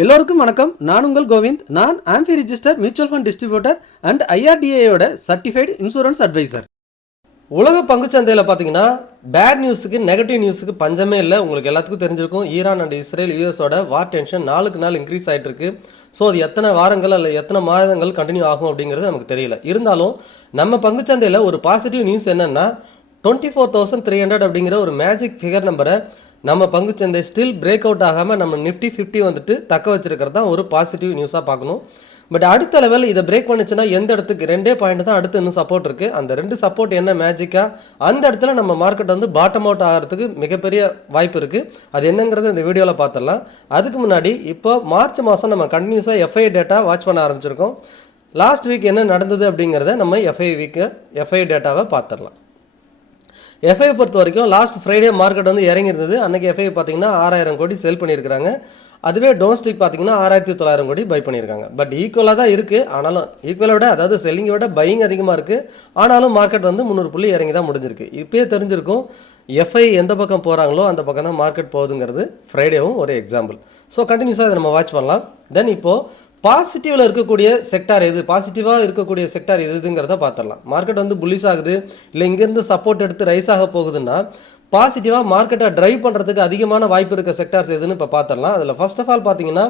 எல்லோருக்கும் வணக்கம். நான் உங்கள் கோவிந்த். நான் AMFI register mutual fund distributor and ஐஆர்டிஏயோட சர்டிஃபைடு இன்சூரன்ஸ் அட்வைசர். உலக பங்குச்சந்தையில் பார்த்தீங்கன்னா பேட் நியூஸுக்கு நெகட்டிவ் நியூஸுக்கு பஞ்சமே இல்லை. உங்களுக்கு எல்லாத்துக்கும் தெரிஞ்சிருக்கும், ஈரான் அண்ட் இஸ்ரேல் யூஎஸோட வார் டென்ஷன் நாளுக்கு நாள் இன்க்ரீஸ் ஆகிட்டு இருக்கு. ஸோ அது எத்தனை வாரங்கள் அல்ல எத்தனை மாதங்கள் கண்டினியூ ஆகும் அப்படிங்கிறது நமக்கு தெரியல. இருந்தாலும் நம்ம பங்குச்சந்தையில் ஒரு பாசிட்டிவ் நியூஸ் என்னென்னா 24,300 அப்படிங்கிற ஒரு மேஜிக் ஃபிகர் நம்பரை நம்ம பங்குச்சந்தை ஸ்டில் பிரேக் அவுட் ஆகாமல் நம்ம நிஃப்டி 50 வந்துட்டு தக்க வச்சிருக்கிறது தான் ஒரு பாசிட்டிவ் நியூஸாக பார்க்கணும். பட் அடுத்த லெவல் இதை பிரேக் பண்ணிச்சுன்னா எந்த இடத்துக்கு 2 பாயிண்ட் தான் அடுத்து இன்னும் சப்போர்ட் இருக்குது. அந்த 2 சப்போர்ட் என்ன மேஜிக்காக அந்த இடத்துல நம்ம மார்க்கெட் வந்து பாட்டம் அவுட் ஆகிறதுக்கு மிகப்பெரிய வாய்ப்பு இருக்குது. அது என்னங்கிறது இந்த வீடியோவில் பார்த்துடலாம். அதுக்கு முன்னாடி இப்போ மார்ச் மாதம் நம்ம கண்டினியூஸாக எஃப்ஐ டேட்டா வாட்ச் பண்ண ஆரம்பிச்சிருக்கோம். லாஸ்ட் வீக் என்ன நடந்தது அப்படிங்கிறத நம்ம எஃப்ஐ டேட்டாவை பார்த்துடலாம். எஃப்ஐ பொறுத்த வரைக்கும் லாஸ்ட் ஃப்ரைடே மார்க்கெட் வந்து இறங்கியிருந்தது. அன்றைக்கி எஃப்ஐ பார்த்தீங்கன்னா 6,000 கோடி செல் பண்ணியிருக்காங்க. அதுவே டொமஸ்டிக் பார்த்தீங்கன்னா 6,900 கோடி பை பண்ணியிருக்காங்க. பட் ஈக்குவலாக தான் இருக்குது. ஆனாலும் ஈக்குவலை விட, அதாவது செல்லிங்கை விட பையிங் அதிகமாக இருக்குது. ஆனாலும் மார்க்கெட் வந்து 300 புள்ளி இறங்கி தான் முடிஞ்சிருக்கு. இப்போயே தெரிஞ்சிருக்கும் எஃப்ஐ எந்த பக்கம் போகிறாங்களோ அந்த பக்கம் தான் மார்க்கெட் போகுதுங்கிறது. ஃப்ரைடேவும் ஒரு எக்ஸாம்பிள். ஸோ கண்டினியூஸாக இதை நம்ம வாட்ச் பண்ணலாம். தென் இப்போது பாசிட்டிவில் இருக்கக்கூடிய செக்டார் எது, பாசிட்டிவாக இருக்கக்கூடிய செக்டார் எதுங்கிறத பார்த்துடலாம். மார்க்கெட் வந்து புல்லிஷ் ஆகுது, இல்லை இங்கேருந்து சப்போர்ட் எடுத்து ரைஸ் ஆக போகுதுன்னா பாசிட்டிவாக மார்க்கெட்டை ட்ரைவ் பண்ணுறதுக்கு அதிகமான வாய்ப்பு இருக்க செக்டார்ஸ் எதுன்னு இப்போ பார்த்துடலாம். அதில் ஃபர்ஸ்ட் ஆஃப் ஆல் பார்த்தீங்கன்னா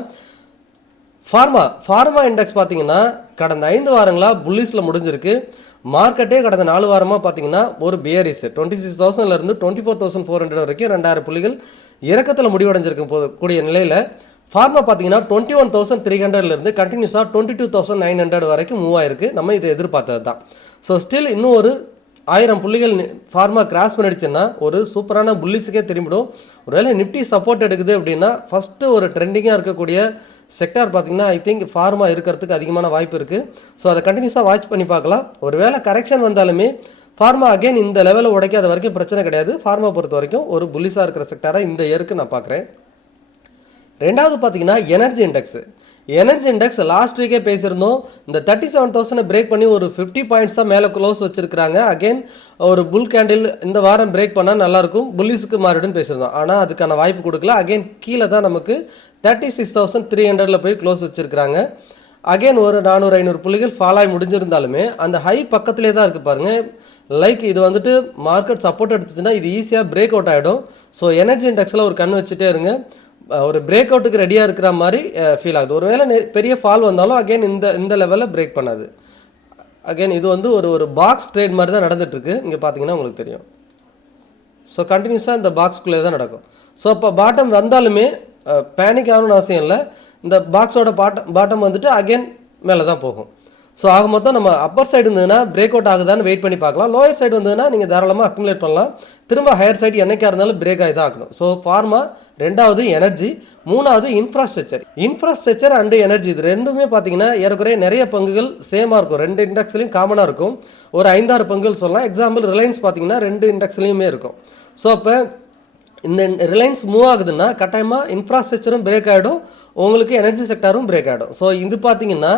ஃபார்மா இண்டெக்ஸ் பார்த்தீங்கன்னா கடந்த 5 வாரங்களாக புல்லிஷில் முடிஞ்சிருக்கு. மார்க்கெட்டே கடந்த 4 வாரமாக பார்த்தீங்கன்னா ஒரு பியரிஸ் 26,000லேருந்து 24,400 வரைக்கும் 2000 புள்ளிகள் இறக்கத்தில் முடிவடைஞ்சிருக்கும் கூடிய நிலையில் ஃபார்மா பார்த்தீங்கன்னா 21,300லேருந்து கண்டினியூஸாக 22,900 வரைக்கும் மூவ் ஆயிருக்கு. நம்ம இதை எதிர்பார்த்தது தான். ஸோ ஸ்டில் இன்னும் ஒரு 1000 புள்ளிகள் ஃபார்மா கிராஸ் பண்ணிடுச்சுன்னா ஒரு சூப்பரான புல்லிஸுக்கே திரும்பிடும். ஒருவேளை நிஃப்டி சப்போர்ட் எடுக்குது அப்படின்னா ஃபஸ்ட்டு ஒரு ட்ரெண்டிங்காக இருக்கக்கூடிய செக்டார் பார்த்தீங்கன்னா ஐ திங்க் ஃபார்மா இருக்கிறதுக்கு அதிகமான வாய்ப்பு இருக்குது. ஸோ அதை கண்டினியூஸாக வாட்ச் பண்ணி பார்க்கலாம். ஒருவேளை கரெக்ஷன் வந்தாலுமே ஃபார்மா அகைன் இந்த லெவலில் உடைக்காத வரைக்கும் பிரச்சனை கிடையாது. ஃபார்மா பொறுத்த வரைக்கும் ஒரு புல்லிஸாக இருக்கிற செக்டாராக இந்த இயருக்கு நான் பார்க்குறேன். ரெண்டாவது பார்த்தீங்கன்னா எனர்ஜி இண்டெக்ஸ் லாஸ்ட் வீக்கே பேசியிருந்தோம். இந்த 37,000 பிரேக் பண்ணி ஒரு 50 பாயிண்ட்ஸ் தான் மேலே க்ளோஸ் வச்சுருக்காங்க. அகெயின் ஒரு புல் கேண்டில் இந்த வாரம் பிரேக் பண்ணால் நல்லாயிருக்கும், புல்லிஸுக்கு மாறிடுன்னு பேசியிருந்தோம். ஆனால் அதுக்கான வாய்ப்பு கொடுக்கல. அகெயின் கீழே தான் நமக்கு 36,300 போய் க்ளோஸ் வச்சுருக்காங்க. அகெயின் ஒரு 400-500 புள்ளிகள் ஃபால் ஆகி முடிஞ்சிருந்தாலுமே அந்த ஹை பக்கத்திலே தான் இருக்குது பாருங்கள். லைக் இது வந்துட்டு மார்க்கெட் சப்போர்ட் எடுத்துச்சுன்னா இது ஈஸியாக பிரேக் அவுட் ஆகிடும். ஸோ எனர்ஜி இண்டெக்ஸில் ஒரு கண் வச்சுட்டே இருங்க. ஒரு பிரேக் அவுட்டுக்கு ரெடியாக இருக்கிற மாதிரி ஃபீல் ஆகுது. ஒருவேளை பெரிய ஃபால் வந்தாலும் அகெயின் இந்த லெவலில் பிரேக் பண்ணாது. அகெயின் இது வந்து ஒரு பாக்ஸ் ட்ரேட் மாதிரி தான் நடந்துகிட்ருக்கு. இங்கே பார்த்தீங்கன்னா உங்களுக்கு தெரியும். ஸோ கண்டினியூஸாக இந்த பாக்ஸ்குள்ளே தான் நடக்கும். ஸோ இப்போ பாட்டம் வந்தாலுமே பேனிக் ஆகணும்னு அவசியம் இல்லை. இந்த பாக்ஸோட பாட்டம் வந்துட்டு அகெயின் மேலே தான் போகும். ஸோ ஆக மொத்தம் நம்ம அப்பர் சைடு இருந்ததுன்னா பிரேக் அவுட் ஆகுதான்னு வெயிட் பண்ணி பார்க்கலாம். லோயர் சைடு வந்ததுன்னா நீங்கள் தாராளமாக அக்குமுலேட் பண்ணலாம். திரும்ப ஹையர் சைடு என்னைக்காக இருந்தாலும் பிரேக் ஆகி தான் ஆகணும். ஸோ ஃபார்மா, ரெண்டாவது எனர்ஜி, மூணாவது இன்ஃப்ராஸ்ட்ரக்சர் அண்டு எனர்ஜி. இது ரெண்டுமே பார்த்தீங்கன்னா ஏறக்குறைய நிறைய பங்குகள் சேமாக இருக்கும். 2 இண்டெக்ஸ்லையும் காமனாக இருக்கும். ஒரு 5-6 பங்குகள் சொல்லலாம். எக்ஸாம்பிள் ரிலையன்ஸ் பார்த்தீங்கன்னா 2 இண்டெக்ஸ்லையுமே இருக்கும். ஸோ அப்போ இந்த ரிலையன்ஸ் மூவ் ஆகுதுன்னா கட்டாயமாக இன்ஃப்ராஸ்ட்ரக்சரும் பிரேக் ஆகிடும், உங்களுக்கு எனர்ஜி செக்டாரும் பிரேக் ஆகிடும். ஸோ இது பார்த்தீங்கன்னா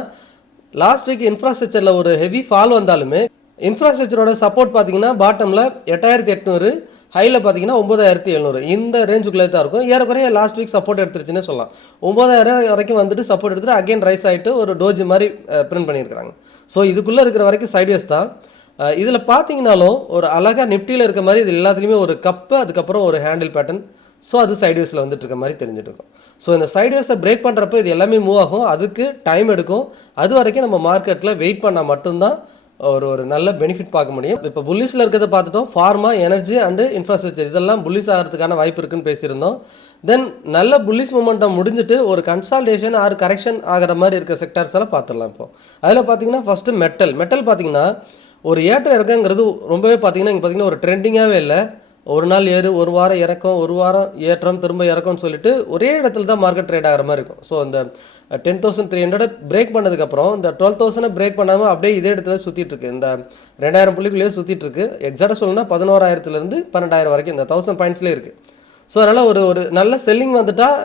லாஸ்ட் வீக் இன்ஃப்ராஸ்ட்ரக்சரில் ஒரு ஹெவி ஃபால் வந்தாலுமே இன்ஃப்ராஸ்ட்ரக்சரோட சப்போர்ட் பார்த்தீங்கன்னா பாட்டமில் 8,800, ஹையில் பார்த்தீங்கன்னா 9,700 இந்த ரேஞ்சுக்குள்ளே தான் இருக்கும். ஏறக்குறைய லாஸ்ட் வீக் சப்போர்ட் எடுத்துருச்சுன்னு சொல்லலாம். 9,000 வரைக்கும் வந்துட்டு சப்போர்ட் எடுத்துட்டு அகெயின் ரைஸ் ஆகிட்டு ஒரு டோஜி மாதிரி பிரிண்ட் பண்ணியிருக்கிறாங்க. ஸோ இதுக்குள்ளே இருக்கிற வரைக்கும் சைட்வேஸ் தான். இதில் பார்த்தீங்கன்னாலும் ஒரு அழகாக நிஃப்டியில் இருக்க மாதிரி இது எல்லாத்துலேயுமே ஒரு கப்பு, அதுக்கப்புறம் ஒரு ஹேண்டில் பேட்டர்ன். ஸோ அது சைட்வேஸில் வந்துட்டு இருக்க மாதிரி தெரிஞ்சுட்டு இருக்கும். ஸோ இந்த சைட்வேஸை பிரேக் பண்ணுறப்ப இது எல்லாமே மூவ் ஆகும். அதுக்கு டைம் எடுக்கும். அது வரைக்கும் நம்ம மார்க்கெட்டில் வெயிட் பண்ணால் மட்டும்தான் ஒரு நல்ல பெனிஃபிட் பார்க்க முடியும். இப்போ புல்லிஸில் இருக்கிறத பார்த்துட்டோம். ஃபார்மா, எனர்ஜி அண்டு இன்ஃப்ராஸ்ட்ரக்சர் இதெல்லாம் புல்லிஸ் ஆகிறதுக்கான வாய்ப்பு இருக்குன்னு பேசியிருந்தோம். தென் நல்ல புல்லிஸ் மூமெண்டம் முடிஞ்சுட்டு ஒரு கன்சால்டேஷன் ஆர் கரெக்ஷன் ஆகிற மாதிரி இருக்க செக்டார்ஸ் எல்லாம் பார்த்துடலாம். இப்போ அதில் பார்த்தீங்கன்னா ஃபஸ்ட்டு மெட்டல் பார்த்தீங்கன்னா ஒரு ஏற்றம் இறக்கங்கிறது ரொம்பவே பார்த்தீங்கன்னா இங்கே பார்த்தீங்கன்னா ஒரு ட்ரெண்டிங்காகவே இல்லை. ஒரு நாள் ஏறு, ஒரு வாரம் இறக்கம், ஒரு வாரம் ஏற்றம், திரும்ப இறக்கம்னு சொல்லிட்டு ஒரே இடத்துல தான் மார்க்கெட் ட்ரேட் ஆகிற மாதிரி இருக்கும். ஸோ இந்த 10,300 பிரேக் பண்ணதுக்கப்புறம் இந்த 12,000 பிரேக் பண்ணாமல் அப்படியே இதே இடத்துல சுற்றிட்டு இருக்கு. இந்த 2000 புள்ளிக்குள்ளேயே சுற்றிட்டு இருக்கு. எக்ஸாக்டாக சொல்லணும்னா 11,000லேருந்து 12,000 வரைக்கும் இந்த 1000 பாயிண்ட்ஸ்லேயே இருக்குது. ஸோ அதனால் ஒரு நல்ல செல்லிங் வந்துட்டால்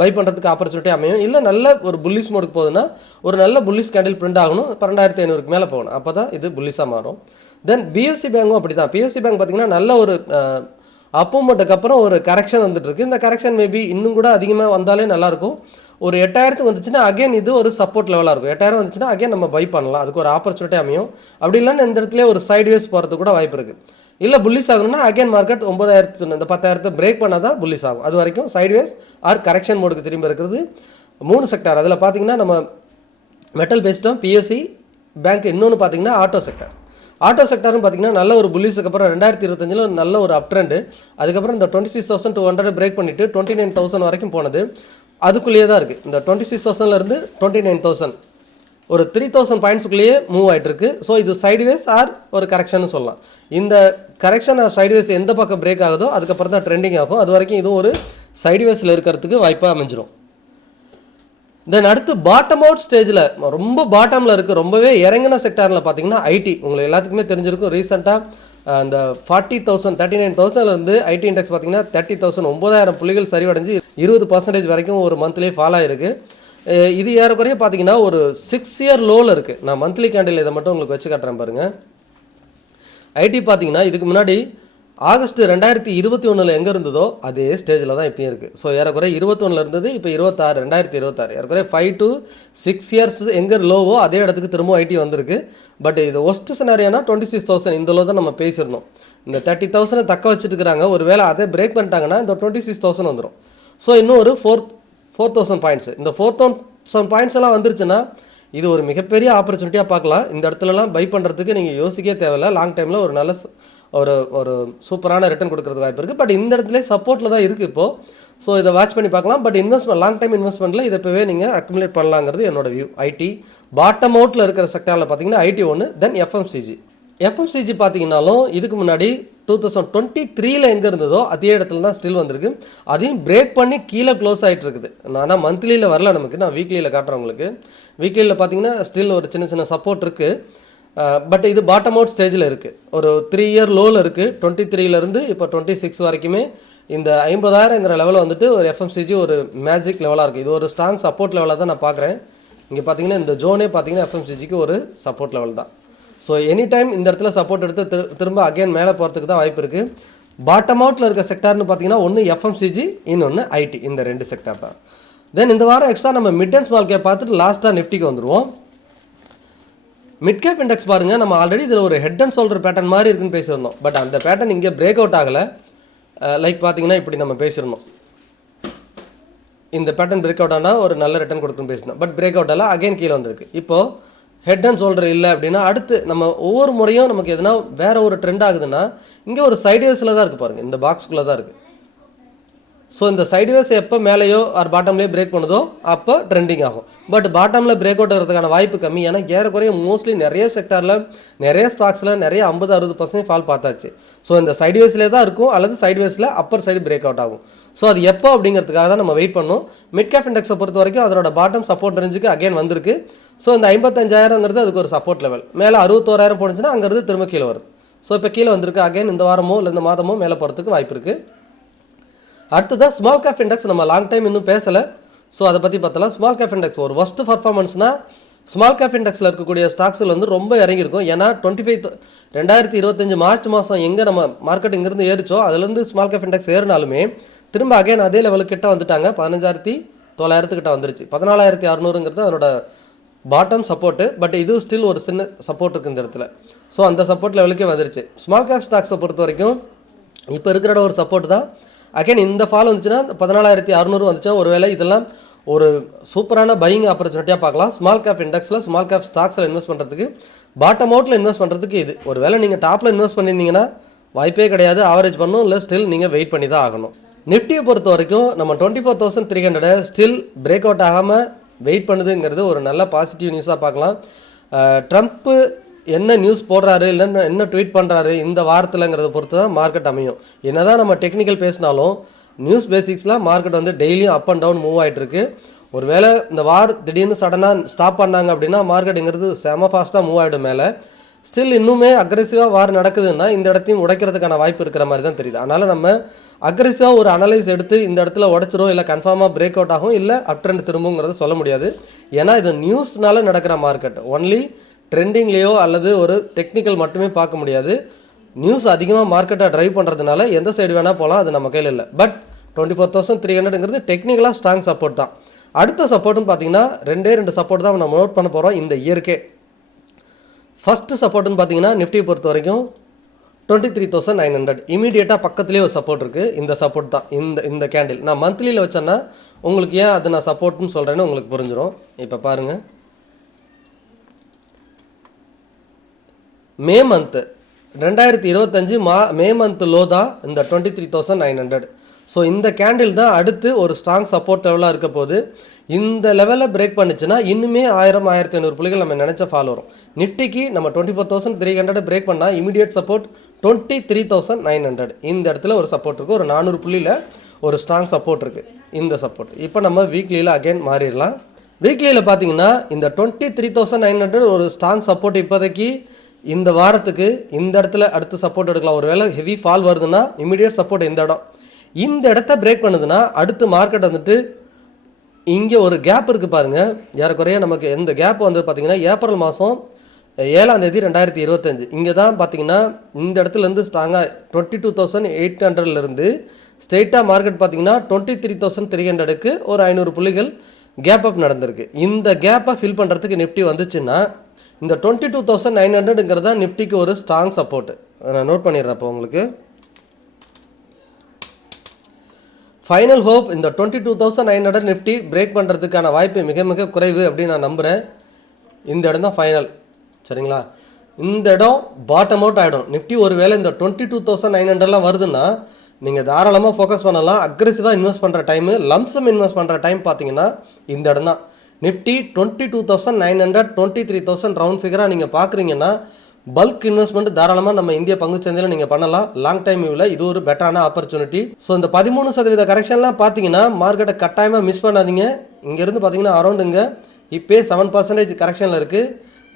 பை பண்ணுறதுக்கு ஆப்பர்ச்சுனிட்டி அமையும். இல்லை நல்ல ஒரு புல்லிஸ் மோடுக்கு போகுதுன்னா ஒரு நல்ல புல்லிஸ் கேண்டில் பிரிண்ட் ஆகணும். 12,500க்கு மேலே போகணும். அப்போ தான் இது புல்லிஸாக மாறும். தென் பிஎஸ்சி பேங்கும் அப்படி தான். பிஎஸ்சி பேங்க் பார்த்திங்கன்னா நல்ல ஒரு அப்போமெண்ட்டுக்கு அப்புறம் ஒரு கரெக்ஷன் வந்துட்டுருக்கு. இந்த கரெக்ஷன் மேபி இன்னும் கூட அதிகமாக வந்தாலே நல்லாயிருக்கும். ஒரு 8000 வந்துச்சுன்னா அகைன் இது ஒரு சப்போர்ட் லெவலாக இருக்கும். 8000 வந்துச்சுன்னா அகைன் நம்ம பை பண்ணலாம், அதுக்கு ஒரு ஆப்பர்ச்சுனிட்டி அமையும். அப்படி இல்லைன்னா இந்த இடத்துல ஒரு சைட்வேஸ் போகிறதுக்கு கூட வாய்ப்பு இருக்குது. இல்லை புல்லிஸ் ஆகணும்னா அகைன் மார்க்கெட் 9000 இந்த 10,000 பிரேக் பண்ணால் தான் புல்லிஸ் ஆகும். அது வரைக்கும் சைட்வேஸ் ஆர் கரெக்ஷன் மோடுக்கு திரும்பி இருக்கிறது 3 செக்டார். அதில் பார்த்தீங்கன்னா நம்ம மெட்டல் பேஸ்டும், பிஎஸ்சி பேங்க், இன்னொன்று பார்த்தீங்கன்னா ஆட்டோ செக்டார். ஆட்டோ செக்டாரும் பார்த்தீங்கன்னா நல்ல ஒரு புல்லிஸுக்கு அப்புறம் 2025 நல்ல ஒரு அப் ட்ரெண்டு. அதுக்கப்புறம் இந்த 26,200 பிரேக் பண்ணிவிட்டு 29,000 வரைக்கும் போனது. அதுக்குள்ளேயே தான் இருக்குது. இந்த 26,000லேருந்து 29,000 ஒரு 3,000 பாயிண்ட்ஸுக்குள்ளேயே மூவ் ஆகிட்டு இருக்கு. ஸோ இது சைட்வேஸ் ஆர் ஒரு கரெக்ஷன் சொல்லலாம். இந்த கரெக்ஷன் ஆர் சைட்வேஸ் எந்த பக்கம் பிரேக் ஆகுதோ அதுக்கப்புறம் தான் ட்ரெண்டிங் ஆகும். அது வரைக்கும் இதுவும் ஒரு சைட்வேஸில் இருக்கிறதுக்கு வாய்ப்பாக அமைஞ்சிரும். தென் அடுத்து பாட்டம் அவுட் ஸ்டேஜில் ரொம்ப பாட்டமில் இருக்குது, ரொம்பவே இறங்கின செக்டாரில் பார்த்தீங்கன்னா ஐடி. உங்களுக்கு எல்லாத்துக்குமே தெரிஞ்சிருக்கும். ரீசெண்டாக அந்த 40,000 39,000லேருந்து ஐடி இண்டெக்ஸ் பார்த்தீங்கன்னா 30,000 9,000 புள்ளிகள் சரிவடைஞ்சு 20% வரைக்கும் ஒரு மந்த்லேயே ஃபால் ஆகிருக்கு. இது ஏறக்குறைய பார்த்தீங்கன்னா ஒரு 6 இயர் லோவில் இருக்குது. நான் மந்த்லி கேண்டில் இதை மட்டும் உங்களுக்கு வச்சு காட்டுறேன் பாருங்கள். ஐடி பார்த்தீங்கன்னா இதுக்கு முன்னாடி ஆகஸ்ட் 2021 எங்கே இருந்ததோ அதே ஸ்டேஜில் தான் இப்போயும் இருக்குது. ஸோ ஏறக்குறைய 21 இருந்தது, இப்போ 2026 ஏறக்குறைய 5 to 6 இயர்ஸ் எங்கே லோவோ அதே இடத்துக்கு திரும்ப ஐடி வந்திருக்கு. பட் இது ஒஸ்ட் சினாரியானா 26,000 இந்த லோ தான் நம்ம பேசியிருந்தோம். இந்த 30,000 தக்க வச்சுட்டு இருக்கிறாங்க. ஒரு வேளை அதே பிரேக் பண்ணிட்டாங்கன்னா இந்த 26,000 வந்துடும். ஸோ இன்னும் ஒரு 4,000 பாயிண்ட்ஸ், இந்த 4,000 பாயிண்ட்ஸ் எல்லாம் வந்துருச்சுன்னா இது ஒரு மிகப்பெரிய ஆப்பர்ச்சுனிட்டியாக பார்க்கலாம். இந்த இடத்துலலாம் பை பண்ணுறதுக்கு நீங்கள் யோசிக்கவே தேவையில்லை. லாங் டைமில் ஒரு நல்ல ஒரு சூப்பரான ரிட்டர்ன் கொடுக்கறதுக்கு வாய்ப்பு இருக்குது. பட் இந்த இடத்துல சப்போர்ட்டில் தான் இருக்குது இப்போது. ஸோ இதை வாட்ச் பண்ணி பார்க்கலாம். பட் இன்வெஸ்ட்மெண்ட் லாங் டைம் இன்வெஸ்ட்மெண்ட்டில் இதை இப்போவே நீங்கள் அக்குமுலேட் பண்ணலாங்கிறது என்னோட வியூ. ஐடி பாட்டம் அவுட்டில் இருக்கிற செக்டாரில் பார்த்தீங்கன்னா ஐடி ஒன்று, தென் எஃப்எம்சிஜி பார்த்தீங்கன்னாலும் இதுக்கு முன்னாடி 2023 எங்கே இருந்ததோ அதே இடத்துல தான் ஸ்டில் வந்திருக்கு. அதையும் பிரேக் பண்ணி கீழே க்ளோஸ் ஆகிட்டு இருக்குது. ஆனால் மந்த்லியில் வரல நமக்கு, நான் வீக்லியில் காட்டுறேன் உங்களுக்கு. வீக்லியில் பார்த்தீங்கன்னா ஸ்டில் ஒரு சின்ன சப்போர்ட் இருக்குது. பட் இது பாட்டம் அவுட் ஸ்டேஜில் இருக்குது. ஒரு 3 இயர் லோவில் இருக்குது. 23லேருந்து இப்போ 26 வரைக்குமே இந்த 50,000ங்கிற லெவலில் வந்துட்டு ஒரு எஃப்எம்சிஜி ஒரு மேஜிக் லெவலாக இருக்குது. இது ஒரு ஸ்ட்ராங் சப்போர்ட் லெவலாக தான் நான் பார்க்குறேன். இங்கே பார்த்தீங்கன்னா இந்த ஜோனே பார்த்தீங்கன்னா எஃப்எம்சிஜிக்கு ஒரு சப்போர்ட் லெவல் தான். ஸோ எனி டைம் இந்த இடத்துல சப்போர்ட் எடுத்து திரும்ப அகைன் மேலே போகிறதுக்கு தான் வாய்ப்பு இருக்குது. பாட்டம் அவுட்டில் இருக்க செக்டார்னு பார்த்தீங்கன்னா ஒன்று எஃப்எம்சிஜி, இன்னொன்று ஐடி. இந்த 2 செக்டார் தான். தென் இந்த வாரம் எக்ஸ்ட்ரா நம்ம மிட் அண்ட் ஸ்மால் கேப் பார்த்துட்டு லாஸ்ட்டாக நிஃப்டிக்கு வந்துடுவோம். மிட் கேப் இண்டெக்ஸ் பாருங்கள், நம்ம ஆல்ரெடி இதில் ஒரு ஹெட் அண்ட் ஷோல்டர் பேட்டர்ன் மாதிரி இருக்குன்னு பேசியிருந்தோம். பட் அந்த பேட்டர்ன் இங்கே பிரேக் அவுட் ஆகலை. லைக் பார்த்தீங்கன்னா இப்படி நம்ம பேசியிருந்தோம். இந்த பேட்டர்ன் பிரேக் அவுட் ஆனால் ஒரு நல்ல ரிட்டர்ன் கொடுக்குன்னு பேசியிருந்தோம். பட் பிரேக் அவுட் ஆகல, அகைன் கீழே வந்திருக்கு. இப்போது ஹெட் அண்ட் ஷோல்டர் இல்லை அப்படின்னா அடுத்து நம்ம ஒவ்வொரு முறையும் நமக்கு எதுனா வேறு ஒரு ட்ரெண்ட் ஆகுதுன்னா இங்கே ஒரு சைட்வேஸில் தான் இருக்குது பாருங்கள், இந்த பாக்ஸ்குள்ளே தான் இருக்குது. ஸோ இந்த சைட்வேஸ் எப்போ மேலேயோ ஆர் பாட்டம்லேயே பிரேக் பண்ணுதோ அப்போ ட்ரெண்டிங் ஆகும். பட் பாட்டமில் பிரேக் அவுட் ஆகிறதுக்கான வாய்ப்பு கம்மி. ஏன்னா ஏறக்குறைய மோஸ்ட்லி நிறைய செக்டாரில் நிறைய ஸ்டாக்ஸில் நிறைய 50-60% ஃபால் பார்த்தாச்சு. ஸோ இந்த சைட்வேஸ்லேயே தான் இருக்கும், அல்லது சைட்வேஸில் அப்பர் சைடு பிரேக் அவுட் ஆகும். ஸோ அது எப்போ அப்படிங்கிறதுக்காக தான் நம்ம வெயிட் பண்ணோம். மிட் கேப் இண்டெக்ஸை பொறுத்த வரைக்கும் அதோட பாட்டம் சப்போர்ட் ரேஞ்சுக்கு அகைன் வந்திருக்கு. ஸோ இந்த 55,000ங்கிறது அதுக்கு ஒரு சப்போர்ட் லெவல். மேலே 61,000 போனுச்சுன்னா அங்கேருந்து திரும்ப கீழே வருது. ஸோ இப்போ கீழே வந்திருக்கு. அகைன் இந்த வாரமோ இல்லை இந்த மாதமோ மேலே போகிறதுக்கு வாய்ப்பு இருக்குது. அடுத்ததான் ஸ்மால் கேப் இண்டெக்ஸ். நம்ம லாங் டைம் இன்னும் பேசலை. ஸோ அதை பற்றி பார்த்தலாம். ஸ்மால் கேப் இண்டெக்ஸ் ஒரு ஒஸ்ட் பர்ஃபார்மன்ஸ்னால் ஸ்மால் கேப் இண்டெக்ஸில் இருக்கக்கூடிய ஸ்டாக்ஸில் வந்து ரொம்ப இறங்கியிருக்கும். ஏன்னா 2025 மார்ச் மாதம் எங்கே நம்ம மார்க்கெட் இங்கேருந்து ஏறிச்சோ அதுலேருந்து ஸ்மால் கேப் இண்டெக்ஸ் ஏறினாலுமே திரும்ப அகைன் அதே லெவலுக்கு கிட்ட வந்துட்டாங்க. 15,900 கிட்ட வந்துருச்சு. 14,600ங்கிறது அதனோட பாட்டம் சப்போர்ட்டு. பட் இது ஸ்டில் ஒரு சின்ன சப்போர்ட் இருக்குது இந்த இடத்துல. ஸோ அந்த சப்போர்ட் லெவலுக்கே வந்துருச்சு. ஸ்மால் கேப் ஸ்டாக்ஸை பொறுத்த வரைக்கும் இப்போ இருக்கிற ஒரு சப்போர்ட் தான். அகைன் இந்த ஃபால் வந்துச்சுன்னா 14,600 வந்துச்சுன்னா ஒருவேளை இதெல்லாம் ஒரு சூப்பரான பையிங் ஆப்பர்ச்சுனிட்டியாக பார்க்கலாம். ஸ்மால் கேப் இண்டெக்ஸில் ஸ்மால் கேப் ஸ்டாக்ஸில் இன்வெஸ்ட் பண்ணுறதுக்கு, பாட்டம் அவுட்டில் இன்வெஸ்ட் பண்ணுறதுக்கு இது. ஒரு வேளை நீங்கள் டாப்பில் இன்வெஸ்ட் பண்ணியிருந்தீங்கன்னா வாய்ப்பே கிடையாது, ஆவரேஜ் பண்ணணும். இல்லை ஸ்டில் நீங்கள் வெயிட் பண்ணி தான் ஆகணும். நிஃப்டியை பொறுத்த வரைக்கும் நம்ம 24,300 ஸ்டில் பிரேக் அவுட் ஆகாமல் வெயிட் பண்ணுதுங்கிறது ஒரு நல்ல பாசிட்டிவ் நியூஸாக பார்க்கலாம். ட்ரம்ப்பு என்ன நியூஸ் போடுறாரு, இல்லைன்னா என்ன ட்வீட் பண்ணுறாரு இந்த வாரத்தில்ங்கிறத பொறுத்து தான் மார்க்கெட் அமையும். என்ன தான் நம்ம டெக்னிக்கல் பேசினாலும் நியூஸ் பேசிக்ஸ்லாம் மார்க்கெட் வந்து டெய்லியும் அப் அண்ட் டவுன் மூவ் ஆகிட்டுருக்கு. ஒரு வேளை இந்த வார் திடீர்னு சடனாக ஸ்டாப் பண்ணாங்க அப்படின்னா மார்க்கெட்டுங்கிறது செம ஃபாஸ்ட்டாக மூவ் ஆகிடும் மேலே. ஸ்டில் இன்னுமே அக்ரெசிவாக வார் நடக்குதுன்னா இந்த இடத்தையும் உடைக்கிறதுக்கான வாய்ப்பு இருக்கிற மாதிரி தான் தெரியுது. அதனால் நம்ம அக்ரெசிவாக ஒரு அனலைஸ் எடுத்து இந்த இடத்துல உடைச்சிரும், இல்லை கன்ஃபார்மாக பிரேக் அவுட் ஆகும், இல்லை அப் ட்ரெண்ட் திரும்புங்கிறத சொல்ல முடியாது. ஏன்னா இது நியூஸ்னால நடக்கிற மார்க்கெட். ஒன்லி ட்ரெண்டிங்லேயோ அல்லது ஒரு டெக்னிக்கல் மட்டுமே பார்க்க முடியாது. நியூஸ் அதிகமாக மார்க்கெட்டை ட்ரைவ் பண்ணுறதுனால எந்த சைடு வேணால் போகலாம், அது நம்ம கையில் இல்லை. பட் 24,300ங்கிறது டெக்னிக்கலாக ஸ்ட்ராங் சப்போர்ட் தான். அடுத்த சப்போர்ட்னு பார்த்தீங்கன்னா ரெண்டு சப்போர்ட் தான் நம்ம நோட் பண்ண போகிறோம் இந்த இயர்க்கே. ஃபஸ்ட்டு சப்போர்ட்னு பார்த்தீங்கன்னா நிஃப்டியை பொறுத்த வரைக்கும் 23,900 இமீடியட்டாக பக்கத்துலேயே ஒரு சப்போர்ட் இருக்குது. இந்த சப்போர்ட் தான் இந்த கேண்டில் நான் மந்த்லியில் வச்சேன்னா உங்களுக்கு ஏன் அது நான் சப்போர்ட்னு சொல்கிறேன்னு உங்களுக்கு புரிஞ்சிடும். இப்போ பாருங்கள், May month 2025 May month low தான் இந்த 23,900. ஸோ இந்த கேண்டில் தான் அடுத்து ஒரு ஸ்ட்ராங் சப்போர்ட் லெவலாக இருக்க போது. இந்த லெவலில் பிரேக் பண்ணிச்சுன்னா இன்னுமே 1000-1500 புள்ளிகள் நம்ம நினச்ச ஃபால் வரும். நிஃப்டிக்கு நம்ம 24,300 பிரேக் பண்ணால் இமீடியட் சப்போர்ட் 23,900. இந்த இடத்துல ஒரு சப்போர்ட் இருக்குது. ஒரு 400 புள்ளியில் ஒரு ஸ்ட்ராங் சப்போர்ட் இருக்குது இந்த சப்போர்ட். இப்போ நம்ம வீக்லியில் அகைன் மாறிடலாம். வீக்லியில் பார்த்தீங்கன்னா இந்த 23,900 ஒரு ஸ்ட்ராங் சப்போர்ட். இப்போதைக்கு இந்த வாரத்துக்கு இந்த இடத்துல அடுத்து சப்போர்ட் எடுக்கலாம். ஒரு வேளை ஹெவி ஃபால் வருதுன்னா இமீடியட் சப்போர்ட் இந்த இடத்த பிரேக் பண்ணுதுன்னா அடுத்து மார்க்கெட் வந்துட்டு இங்கே ஒரு கேப் இருக்குது பாருங்கள். ஏறக்குறைய நமக்கு இந்த கேப் வந்து பார்த்திங்கன்னா ஏப்ரல் மாதம் 7ஆம் தேதி 2025 இங்கே தான் பார்த்திங்கன்னா இந்த இடத்துலேருந்து ஸ்ட்ராங்காக 22,800லேருந்து ஸ்ட்ரெயிட்டாக மார்க்கெட் பார்த்திங்கன்னா 23,300க்கு ஒரு 500 புள்ளிகள் கேப் அப் நடந்திருக்கு. இந்த கேப்பை ஃபில் பண்ணுறதுக்கு நிஃப்டி வந்துச்சுன்னா இந்த 22,900ங்கிறதா நிஃப்டிக்கு ஒரு ஸ்ட்ராங் சப்போர்ட்டு. நான் நோட் பண்ணிடுறேன். அப்போ உங்களுக்கு ஃபைனல் ஹோப் இந்த 22,900 நிஃப்டி பிரேக் பண்ணுறதுக்கான வாய்ப்பு மிக மிக குறைவு அப்படின்னு நான் நம்புகிறேன். இந்த இடம் தான் ஃபைனல், சரிங்களா? இந்த இடம் பாட்டம் அவுட் ஆகிடும். நிஃப்டி ஒரு வேளை இந்த 22,900லாம் வருதுன்னா நீங்கள் தாராளமாக ஃபோக்கஸ் பண்ணலாம். அக்ரெசிவாக இன்வெஸ்ட் பண்ணுற டைமு, லம்சம் இன்வெஸ்ட் பண்ணுற டைம் பார்த்தீங்கன்னா இந்த இடம் தான். நிஃப்டி 22,900 23,000 ரவுண்ட் ஃபிகராக நீங்கள் பார்க்குறீங்கன்னா பல்க் இன்வெஸ்ட்மெண்ட் தாராளமாக நம்ம இந்திய பங்குச்சந்தையில் நீங்கள் பண்ணலாம். லாங் டைம் வியூவில் இது ஒரு பெட்டரான ஆப்பர்ச்சுனிட்டி. ஸோ இந்த 13% கரெக்ஷன்லாம் பார்த்தீங்கன்னா மார்க்கெட்டை கட்டாயமாக மிஸ் பண்ணாதீங்க. இங்கேருந்து பார்த்தீங்கன்னா அரௌண்ட் இங்கே இப்போ 7% கரெக்ஷனில் இருக்குது,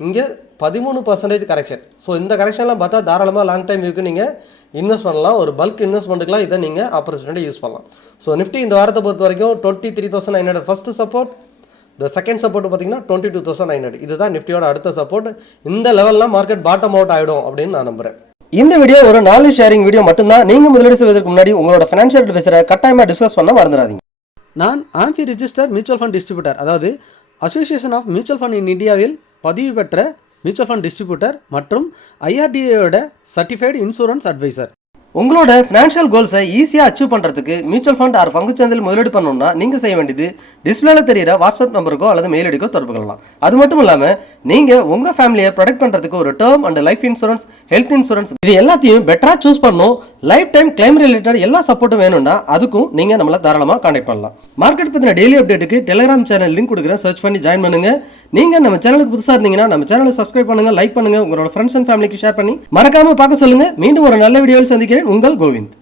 இங்கே 13% கரெக்ஷன். ஸோ இந்த கரெக்ஷன்லாம் பார்த்தா தாராளமாக லாங் டைம் வியூக்கு நீங்கள் இன்வெஸ்ட் பண்ணலாம். ஒரு பல்க் இன்வெஸ்ட்மெண்ட்டுக்குலாம் இதை நீங்கள் ஆப்பர்ச்சுனிட்டி யூஸ் பண்ணலாம். ஸோ நிஃப்டி இந்த வாரத்தை பொறுத்த வரைக்கும் 23,900 ஃபஸ்ட்டு சப்போர்ட். இந்த செகண்ட் சப்போர்ட் பார்த்தீங்கன்னா 22,900. இதுதான் நிஃப்டியோட அடுத்த சப்போர்ட். இந்த லெவல்லாம் மார்க்கெட் பாட்டம் அவுட் ஆகிடும் அப்படின்னு நான் நம்புகிறேன். இந்த வீடியோ ஒரு நாலேஜ் ஷேரிங் வீடியோ மட்டும்தான். நீங்கள் முதலீடு செய்வதற்கு முன்னாடி உங்களோட ஃபினான்ஷியல் அட்வைசரை கட்டாயமாக டிஸ்கஸ் பண்ண மறந்துடாதீங்க. நான் AMFI register mutual fund distributor, அதாவது association of mutual fund in இந்தியாவில் பதிவு பெற்ற மியூச்சுவல் ஃபண்ட் டிஸ்ட்ரிபியூட்டர் மற்றும் IRDAயோட சர்டிஃபைடு இன்சூரன்ஸ் அட்வைசர். உங்களோட ஃபினான்ஷியல் கோல்ஸை ஈஸியாக அச்சீவ் பண்ணுறதுக்கு மியூச்சுவல் ஃபண்ட் ஆர் பங்குச்சந்தையில் முதலீடு பண்ணணும்னா நீங்கள் செய்ய வேண்டியது டிஸ்பிளேல தெரியிற வாட்ஸ்அப் நம்பருக்கோ அல்லது மெயில் ஐடிக்கோ தொடர்பு கொள்ளலாம். அது மட்டும் இல்லாமல் நீங்கள் உங்கள் ஃபேமிலியை ப்ரொடெக்ட் பண்ணுறதுக்கு ஒரு term and life insurance, health insurance இது எல்லாத்தையும் பெட்டராக சூஸ் பண்ணணும். லைஃப் டைம் கிளைம் ரிலேட்டட் எல்லா சப்போர்ட்டும் வேணும்னா அதுக்கும் நீங்கள் நம்மளை தாராளமாக கான்டாக்ட் பண்ணலாம். மார்க்கெட் பற்றின டெய்லி அப்டேட்டுக்கு டெலிகிராம் சேனல் லிங்க் கொடுக்குறேன், சர்ச் பண்ணி ஜாயின் பண்ணுங்கள். நீங்கள் நம்ம சேனலுக்கு புதுசாக இருந்தீங்கன்னா நம்ம சேனலை சப்ஸ்கிரைப் பண்ணுங்கள், லைக் பண்ணுங்கள், உங்களோட ஃப்ரெண்ட்ஸ் அண்ட் ஃபேமிலிக்கு ஷேர் பண்ணி மறக்காமல் பார்க்க சொல்லுங்கள். மீண்டும் ஒரு நல்ல வீடியோவில் சந்திக்கிறேன். உங்கள் கோவிந்த்.